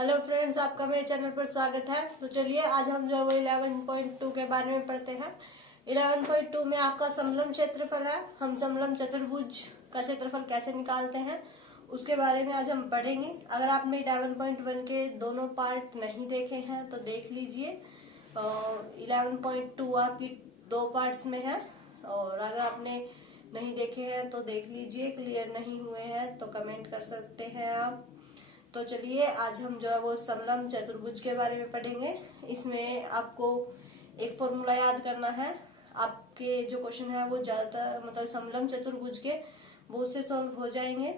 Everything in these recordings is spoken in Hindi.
हेलो फ्रेंड्स, आपका मेरे चैनल पर स्वागत है। तो चलिए आज हम जो है वो 11.2 के बारे में पढ़ते हैं। 11.2 में आपका समलंब क्षेत्रफल है। हम समलंब चतुर्भुज का क्षेत्रफल कैसे निकालते हैं उसके बारे में आज हम पढ़ेंगे। अगर आपने 11.1 के दोनों पार्ट नहीं देखे हैं तो देख लीजिए। 11.2 आपकी दो पार्ट्स में है, और अगर आपने नहीं देखे हैं तो देख लीजिए। क्लियर नहीं हुए हैं तो कमेंट कर सकते हैं आप। तो चलिए आज हम जो है वो समलंब चतुर्भुज के बारे में पढ़ेंगे। इसमें आपको एक फॉर्मूला याद करना है। आपके जो क्वेश्चन है वो ज्यादातर मतलब समलंब चतुर्भुज के वो उससे सॉल्व हो जाएंगे।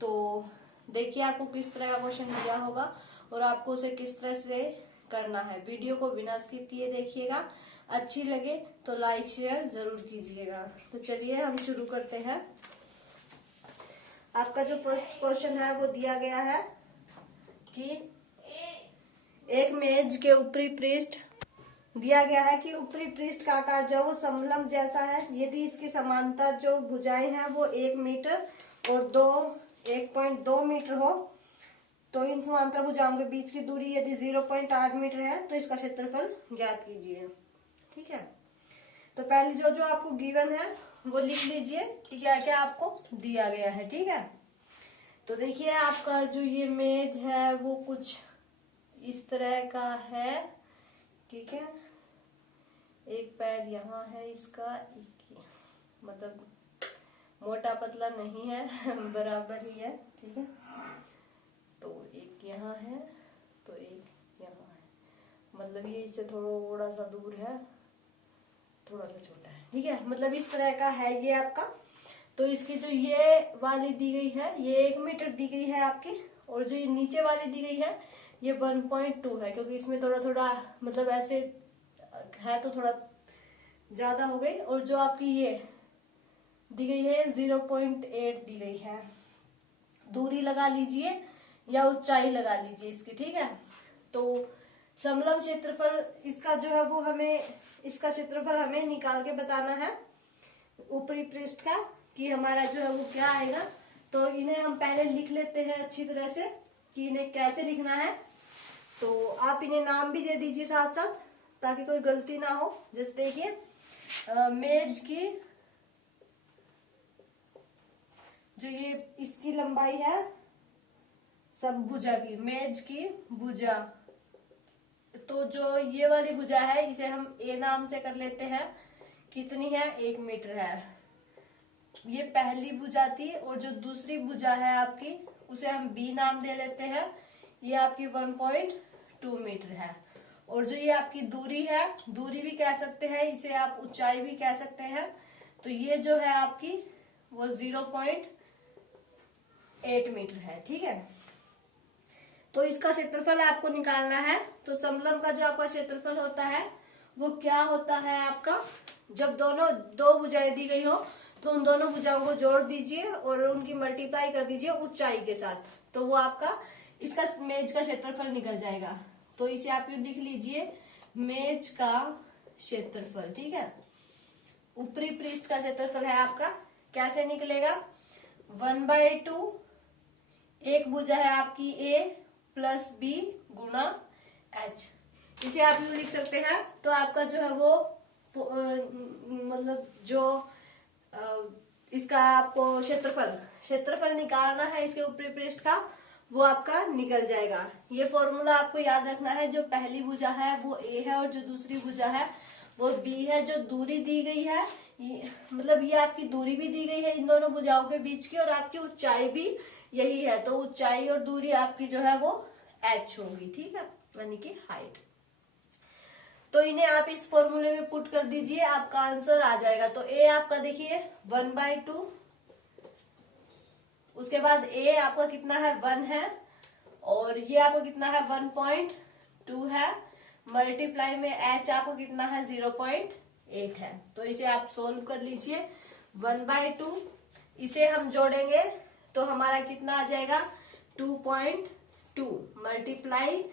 तो देखिए आपको किस तरह का क्वेश्चन दिया होगा और आपको उसे किस तरह से करना है। वीडियो को बिना स्किप किए देखिएगा। अच्छी लगे तो लाइक शेयर जरूर कीजिएगा। तो चलिए हम शुरू करते हैं। आपका जो फर्स्ट क्वेश्चन है वो दिया गया है कि एक मेज के ऊपरी पृष्ठ दिया गया है कि ऊपरी पृष्ठ का आकार जो वो समलंब जैसा है यदि इसकी समांतर जो भुजाएं हैं वो 1 मीटर और 1.2 मीटर हो, तो इन समांतर भुजाओं के बीच की दूरी यदि 0.8 मीटर है तो इसका क्षेत्रफल ज्ञात कीजिए। ठीक है, तो पहले जो आपको गिवन है वो लिख लीजिए कि क्या क्या आपको दिया गया है। ठीक है, तो देखिए आपका जो ये मेज है वो कुछ इस तरह का है। ठीक है, एक पैर यहाँ है इसका, मतलब मोटा पतला नहीं है बराबर ही है। ठीक है, तो एक यहाँ है तो एक यहाँ है, मतलब ये इससे थोड़ा सा दूर है, थोड़ा सा छोटा है। ठीक है, मतलब इस तरह का है ये आपका। तो इसकी जो ये वाली दी गई है ये 1 मीटर दी गई है आपकी, और जो ये नीचे वाली दी गई है ये 1.2 है, क्योंकि इसमें थोड़ा मतलब ऐसे है तो थोड़ा ज्यादा हो गई। और जो आपकी ये दी गई है 0.8 दी गई है। दूरी लगा लीजिए या ऊंचाई लगा लीजिए इसकी। ठीक है, तो समलंब क्षेत्रफल इसका जो है वो इसका क्षेत्रफल हमें निकाल के बताना है ऊपरी पृष्ठ का कि हमारा जो है वो क्या आएगा। तो इन्हें हम पहले लिख लेते हैं अच्छी तरह से कि इन्हें कैसे लिखना है। तो आप इन्हें नाम भी दे दीजिए साथ साथ ताकि कोई गलती ना हो। जैसे देखिए मेज की जो ये इसकी लंबाई है सब भुजा की, मेज की भुजा, तो जो ये वाली भुजा है इसे हम ए नाम से कर लेते हैं। कितनी है? 1 मीटर है। ये पहली भुजा थी, और जो दूसरी भुजा है आपकी उसे हम बी नाम दे लेते हैं। ये आपकी 1.2 मीटर है। और जो ये आपकी दूरी है, दूरी भी कह सकते हैं इसे, आप ऊंचाई भी कह सकते हैं। तो ये जो है आपकी वो 0.8 मीटर है। ठीक है, तो इसका क्षेत्रफल आपको निकालना है। तो समलंब का जो आपका क्षेत्रफल होता है वो क्या होता है आपका, जब दो भुजाएं दी गई हो तो उन दोनों भुजाओं को जोड़ दीजिए और उनकी मल्टीप्लाई कर दीजिए ऊंचाई के साथ, तो वो आपका इसका मेज का क्षेत्रफल निकल जाएगा। तो इसे आप लिख लीजिए मेज का क्षेत्रफल। ठीक है, ऊपरी पृष्ठ का क्षेत्रफल है आपका। कैसे निकलेगा? 1/2, एक भुजा है आपकी ए प्लस बी गुणा एच, इसे आप यूं लिख सकते हैं। तो आपका जो है वो मतलब जो इसका आपको क्षेत्रफल निकालना है इसके ऊपरी पृष्ठ का, वो आपका निकल जाएगा। ये फॉर्मूला आपको याद रखना है। जो पहली भुजा है वो ए है और जो दूसरी भुजा है वो बी है। जो दूरी दी गई है मतलब ये आपकी दूरी भी दी गई है इन दोनों भुजाओं के बीच की, और आपकी ऊंचाई भी यही है। तो ऊंचाई और दूरी आपकी जो है वो h होगी। ठीक है, यानी कि हाइट। तो इन्हें आप इस फॉर्मूले में पुट कर दीजिए, आपका आंसर आ जाएगा। तो ए आपका देखिए 1/2, उसके बाद ए आपका कितना है 1 है, और ये आपका कितना है 1.2 है, मल्टीप्लाई में h आपको कितना है 0.8 है। तो इसे आप सोल्व कर लीजिए। 1/2 इसे हम जोड़ेंगे तो हमारा कितना आ जाएगा 2.2 मल्टीप्लाई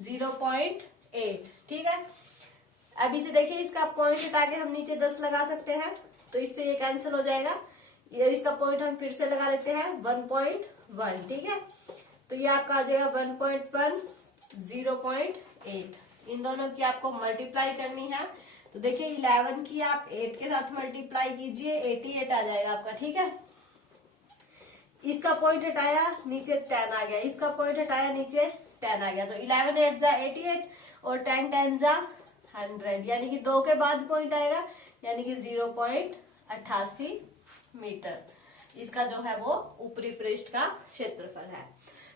0.8। ठीक है, अब इसे देखिए इसका पॉइंट हटा के हम नीचे 10 लगा सकते हैं, तो इससे ये कैंसिल हो जाएगा। ये इसका पॉइंट हम फिर से लगा लेते हैं 1.1। ठीक है, तो ये आपका आ जाएगा 1.1, 0.8। इन दोनों की आपको मल्टीप्लाई करनी है। तो देखिए 11 की आप 8 के साथ मल्टीप्लाई कीजिए, 88 आ जाएगा आपका, ठीक है। इसका पॉइंट हटाया, नीचे 10 आ गया, इसका पॉइंट हटाया, नीचे 10 आ गया। तो 11 8 जा 88 और 10 10 जा 100, यानी कि 2 के बाद पॉइंट आएगा, यानी कि 0.88 मीटर इसका जो है वो ऊपरी पृष्ठ का क्षेत्रफल है।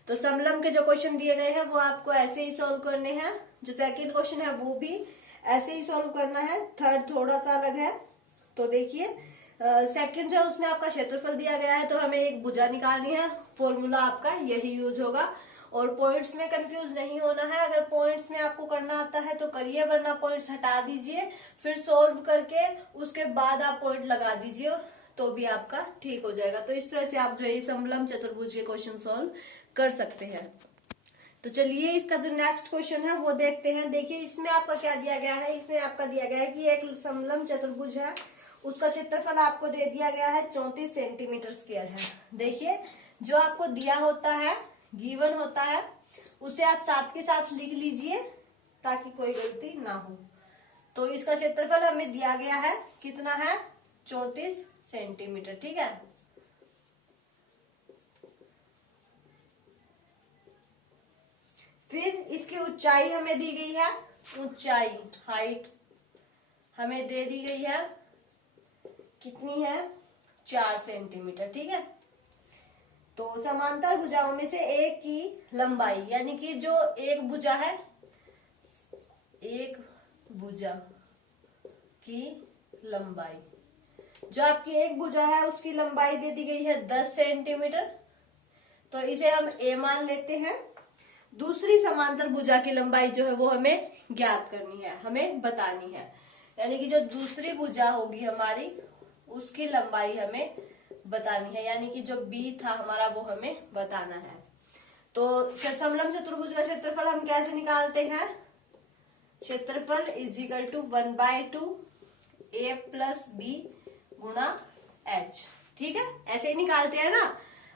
तो समलंब के जो क्वेश्चन दिए गए हैं वो आपको ऐसे ही सॉल्व करने हैं। जो सेकंड क्वेश्चन है वो भी ऐसे ही सॉल्व करना है। थर्ड थोड़ा सा अलग है। तो देखिए सेकंड जो है उसमें आपका क्षेत्रफल दिया गया है, तो हमें एक भुजा निकालनी है। फॉर्मूला आपका यही यूज होगा और पॉइंट्स में कंफ्यूज नहीं होना है। अगर पॉइंट्स में आपको करना आता है तो करिए, वरना पॉइंट्स हटा दीजिए, फिर सोल्व करके उसके बाद आप पॉइंट लगा दीजिए तो भी आपका ठीक हो जाएगा। तो इस तरह से आप जो है समलंब चतुर्भुज के क्वेश्चन सोल्व कर सकते हैं। तो चलिए इसका जो नेक्स्ट क्वेश्चन है वो देखते हैं। देखिए इसमें आपका क्या दिया गया है। इसमें आपका दिया गया है कि एक समलंब चतुर्भुज है, उसका क्षेत्रफल आपको दे दिया गया है 34 सेंटीमीटर स्क्वायर है। देखिए जो आपको दिया होता है, गिवन होता है, उसे आप साथ के साथ लिख लीजिए ताकि कोई गलती ना हो। तो इसका क्षेत्रफल हमें दिया गया है, कितना है, 34 सेंटीमीटर, ठीक है। फिर इसकी ऊंचाई हमें दी गई है, ऊंचाई हाइट हमें दे दी गई है, कितनी है, 4 सेंटीमीटर, ठीक है। तो समांतर भुजाओं में से एक की लंबाई, यानी कि जो एक भुजा है, एक भुजा की लंबाई, जो आपकी एक भुजा है उसकी लंबाई दे दी गई है 10 सेंटीमीटर। तो इसे हम ए मान लेते हैं। दूसरी समांतर भुजा की लंबाई जो है वो हमें ज्ञात करनी है, हमें बतानी है। यानी कि जो दूसरी भुजा होगी हमारी उसकी लंबाई हमें बतानी है, यानी कि जो बी था हमारा वो हमें बताना है। तो समलंब चतुर्भुज का क्षेत्रफल हम कैसे निकालते हैं, क्षेत्रफल is equal to 1/2 a plus B गुणा h, ठीक है। ऐसे ही निकालते हैं ना।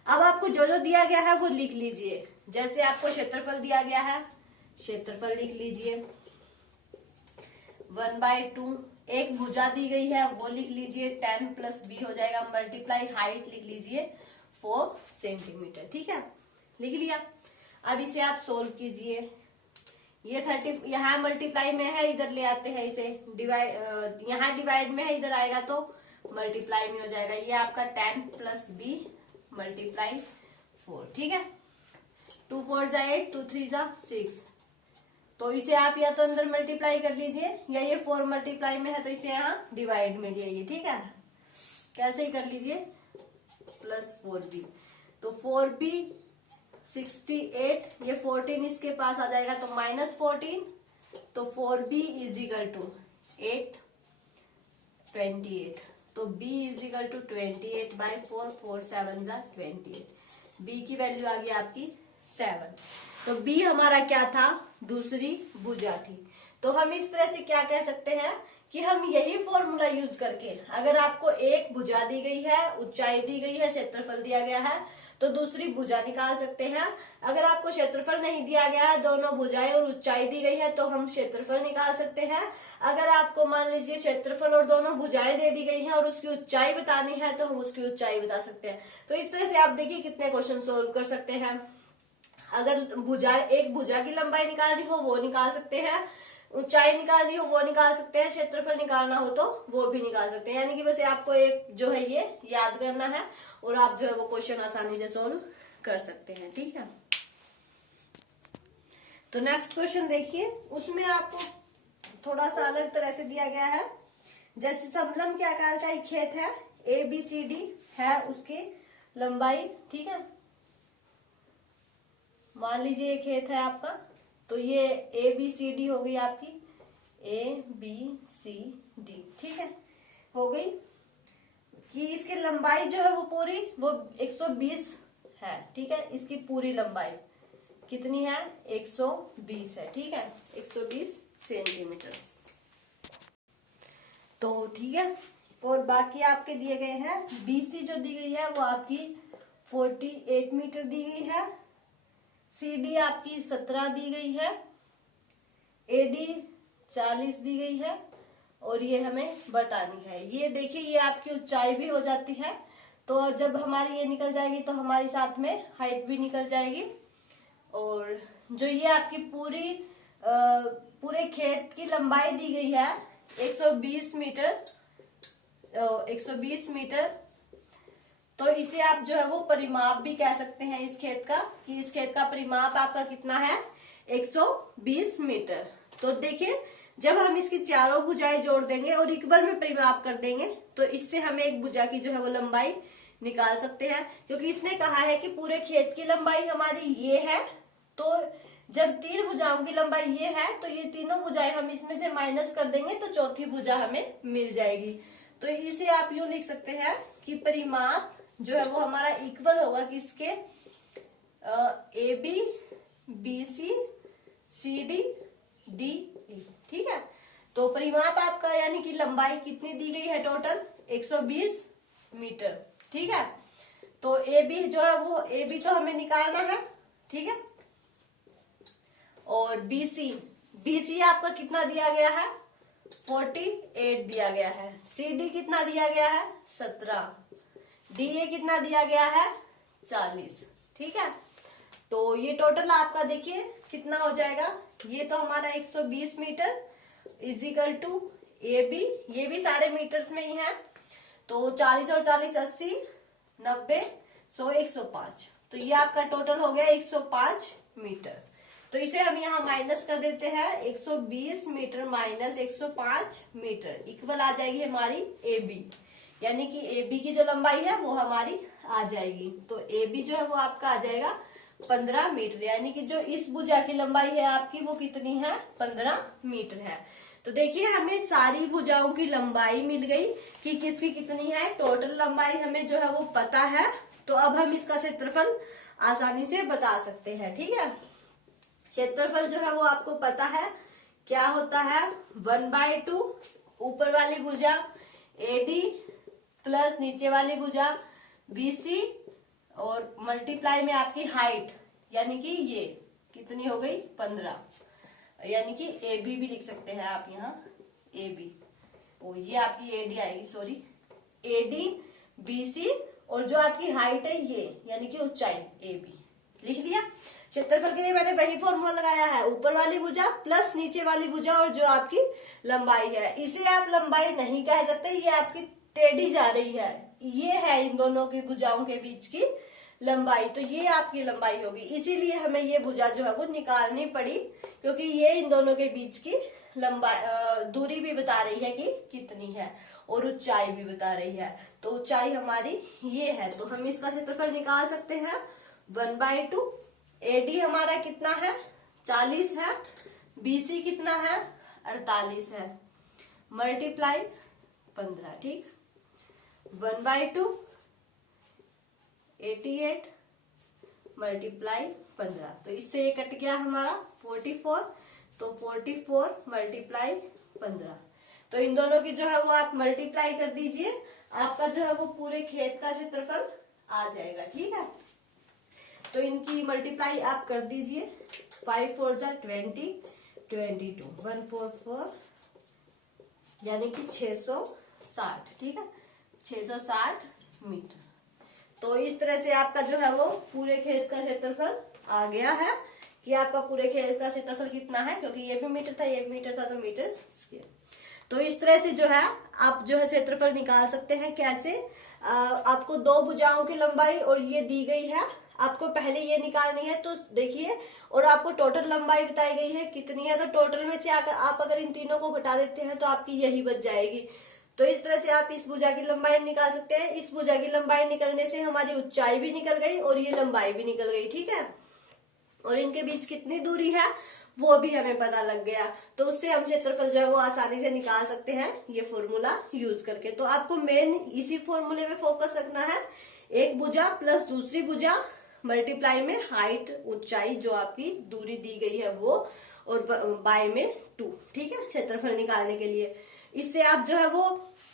अब आपको जो जो दिया गया है वो लिख लीजिए। जैसे आपको क्षेत्रफल दिया गया है, क्षेत्रफल लिख लीजिए 1/2, एक भुजा दी गई है वो लिख लीजिए 10 प्लस बी हो जाएगा, मल्टीप्लाई हाइट लिख लीजिए 4 सेंटीमीटर, ठीक है, लिख लिया। अब इसे आप सोल्व कीजिए। ये 30 यहाँ मल्टीप्लाई में है, इधर ले आते हैं इसे, डिवाइड यहाँ डिवाइड में है, इधर आएगा तो मल्टीप्लाई में हो जाएगा। ये आपका 10 प्लस बी मल्टीप्लाई 4, ठीक है। 2 4 जा 8, 2 3 जा 6। तो इसे आप या तो अंदर मल्टीप्लाई कर लीजिए या ये 4 मल्टीप्लाई में है तो इसे यहाँ डिवाइड में लिए, ठीक है। कैसे ही कर लीजिए, प्लस 4b, तो 4b 68, ये 14 इसके पास आ जाएगा तो -14, तो 4b इज इक्वल टू 8 28, तो b इज इक्वल टू 28/4, 4 7 जा 28, b की वैल्यू आ गई आपकी 7। तो b हमारा क्या था, दूसरी भुजा थी। तो हम इस तरह से क्या कह सकते हैं कि हम यही फॉर्मूला यूज करके, अगर आपको एक भुजा दी गई है, ऊंचाई दी गई है, क्षेत्रफल दिया गया है, तो दूसरी भुजा निकाल सकते हैं। अगर आपको क्षेत्रफल नहीं दिया गया है, दोनों भुजाएं और ऊंचाई दी गई है, तो हम क्षेत्रफल निकाल सकते हैं। अगर आपको मान लीजिए क्षेत्रफल और दोनों भुजाएं दे दी गई हैं और उसकी ऊंचाई बतानी है, तो हम उसकी ऊंचाई बता सकते हैं। तो इस तरह से आप देखिए कितने क्वेश्चन सोल्व कर सकते हैं। अगर एक भुजा की लंबाई निकालनी हो वो निकाल सकते हैं, ऊंचाई निकालनी हो वो निकाल सकते हैं, क्षेत्रफल निकालना हो तो वो भी निकाल सकते हैं। यानी कि बस आपको एक जो है ये याद करना है और आप जो है वो क्वेश्चन आसानी से सोल्व कर सकते हैं, ठीक है। तो नेक्स्ट क्वेश्चन देखिए, उसमें आपको थोड़ा सा अलग तरह से दिया गया है। जैसे समलंब के आकार का एक खेत है, ABCD है उसकी लंबाई, ठीक है। मान लीजिए ये खेत है आपका, तो ये ABCD हो गई आपकी, ABCD, ठीक है, हो गई। कि इसकी लंबाई जो है वो पूरी वो 120 है, ठीक है। इसकी पूरी लंबाई कितनी है, 120 है, ठीक है, 120 सेंटीमीटर। तो ठीक है, और बाकी आपके दिए गए हैं BC जो दी गई है वो आपकी 48 मीटर दी गई है, CD आपकी 17 दी गई है, AD 40 दी गई है और ये हमें बतानी है। ये देखिए ये आपकी ऊंचाई भी हो जाती है, तो जब हमारी ये निकल जाएगी तो हमारी साथ में हाइट भी निकल जाएगी। और जो ये आपकी पूरे खेत की लंबाई दी गई है 120 मीटर, 120 मीटर, तो इसे आप जो है वो परिमाप भी कह सकते हैं इस खेत का, कि इस खेत का परिमाप आपका कितना है 120 मीटर। तो देखिए जब हम इसकी चारों भुजाएं जोड़ देंगे और इक्वल में परिमाप कर देंगे तो इससे हमें एक भुजा की जो है वो लंबाई निकाल सकते हैं, क्योंकि इसने कहा है कि पूरे खेत की लंबाई हमारी ये है। तो जब 3 भुजाओं की लंबाई ये है तो ये तीनों भुजाएं हम इसमें से माइनस कर देंगे तो चौथी भुजा हमें मिल जाएगी। तो इसे आप यूं लिख सकते हैं कि परिमाप जो है वो हमारा इक्वल होगा किसके, AB BC CD DE, ठीक है। तो परिमाप आपका यानी कि लंबाई कितनी दी गई है टोटल 120 मीटर, ठीक है। तो AB जो है वो AB तो हमें निकालना है, ठीक है। और BC आपका कितना दिया गया है 48 दिया गया है। CD कितना दिया गया है 17, DA कितना दिया गया है 40, ठीक है। तो ये टोटल आपका देखिए कितना हो जाएगा, ये तो हमारा 120 मीटर इजिकल टू AB, ये भी सारे मीटर्स में ही है, तो 40 और 40 80 90 100 105, तो ये आपका टोटल हो गया 105 मीटर। तो इसे हम यहाँ माइनस कर देते हैं, 120 मीटर माइनस 105 मीटर इक्वल आ जाएगी हमारी AB, यानी कि AB की जो लंबाई है वो हमारी आ जाएगी। तो AB जो है वो आपका आ जाएगा 15 मीटर, यानी कि जो इस भुजा की लंबाई है आपकी वो कितनी है 15 मीटर है। तो देखिए हमें सारी भुजाओं की लंबाई मिल गई कि किसकी कितनी है, टोटल लंबाई हमें जो है वो पता है। तो अब हम इसका क्षेत्रफल आसानी से बता सकते हैं, ठीक है। क्षेत्रफल जो है वो आपको पता है क्या होता है, 1/2 ऊपर वाली भुजा AD प्लस नीचे वाली भुजा BC और मल्टीप्लाई में आपकी हाइट, यानी कि ये कितनी हो गई 15, यानी कि AB भी लिख सकते हैं आप यहाँ AB, और ये आपकी AD आएगी, सॉरी AD BC और जो आपकी हाइट है ये यानी कि ऊंचाई AB, लिख लिया। क्षेत्रफल के लिए मैंने वही फॉर्मूला लगाया है, ऊपर वाली भुजा प्लस नीचे वाली भुजा और जो आपकी लंबाई है। इसे आप लंबाई नहीं कह सकते, ये आपकी टेढ़ी जा रही है, ये है इन दोनों की भुजाओं के बीच की लंबाई, तो ये आपकी लंबाई होगी। इसीलिए हमें ये भुजा जो है वो निकालनी पड़ी, क्योंकि ये इन दोनों के बीच की लंबाई दूरी भी बता रही है कि कितनी है और ऊंचाई भी बता रही है। तो ऊंचाई हमारी ये है, तो हम इसका क्षेत्रफल निकाल सकते हैं 1/2। AD हमारा कितना है 40 है, BC कितना है 48 है, मल्टीप्लाई 15, ठीक, 1/2 88 मल्टीप्लाई 15, तो इससे ये कट गया हमारा 44, तो 44 मल्टीप्लाई 15। तो इन दोनों की जो है वो आप मल्टीप्लाई कर दीजिए, आपका जो है वो पूरे खेत का क्षेत्रफल आ जाएगा, ठीक है। तो इनकी मल्टीप्लाई आप कर दीजिए, 5 4 20 22 144 यानी कि 660, ठीक है 660 मीटर। तो इस तरह से आपका जो है वो पूरे खेत का क्षेत्रफल आ गया है कि आपका पूरे खेत का क्षेत्रफल कितना है, क्योंकि ये भी मीटर था ये भी मीटर था तो मीटर स्क्वायर। तो इस तरह से जो है आप जो है क्षेत्रफल निकाल सकते हैं। कैसे, आपको 2 भुजाओं की लंबाई और ये दी गई है, आपको पहले ये निकालनी है, तो देखिए, और आपको टोटल लंबाई बताई गई है कितनी है, तो टोटल में से आप अगर इन तीनों को घटा देते हैं तो आपकी यही बच जाएगी। तो इस तरह से आप इस भुजा की लंबाई निकाल सकते हैं। इस भुजा की लंबाई निकलने से हमारी ऊंचाई भी निकल गई और ये लंबाई भी निकल गई, ठीक है। और इनके बीच कितनी दूरी है वो भी हमें पता लग गया, तो उससे हम क्षेत्रफल जो है वो आसानी से निकाल सकते हैं ये फॉर्मूला यूज करके। तो आपको मेन इसी फॉर्मूले में फोकस रखना है, एक भुजा प्लस दूसरी भुजा मल्टीप्लाई में हाइट ऊंचाई जो आपकी दूरी दी गई है वो, और बाय में 2, ठीक है, क्षेत्रफल निकालने के लिए। इससे आप जो है वो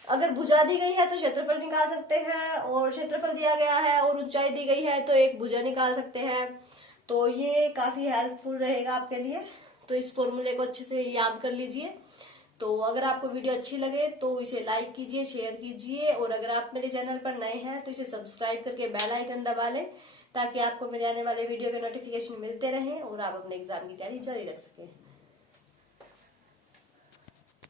अगर भुजा दी गई है तो क्षेत्रफल निकाल सकते हैं, और क्षेत्रफल दिया गया है और ऊंचाई दी गई है तो एक भुजा निकाल सकते हैं। तो ये काफी हेल्पफुल रहेगा आपके लिए। तो इस फॉर्मूले को अच्छे से याद कर लीजिए। तो अगर आपको वीडियो अच्छी लगे तो इसे लाइक कीजिए, शेयर कीजिए, और अगर आप मेरे चैनल पर नए हैं तो इसे सब्सक्राइब करके बेल आइकन दबा लें, ताकि आपको मेरे आने वाले वीडियो के नोटिफिकेशन मिलते रहें और आप अपने एग्जाम की तैयारी जारी रख सकें।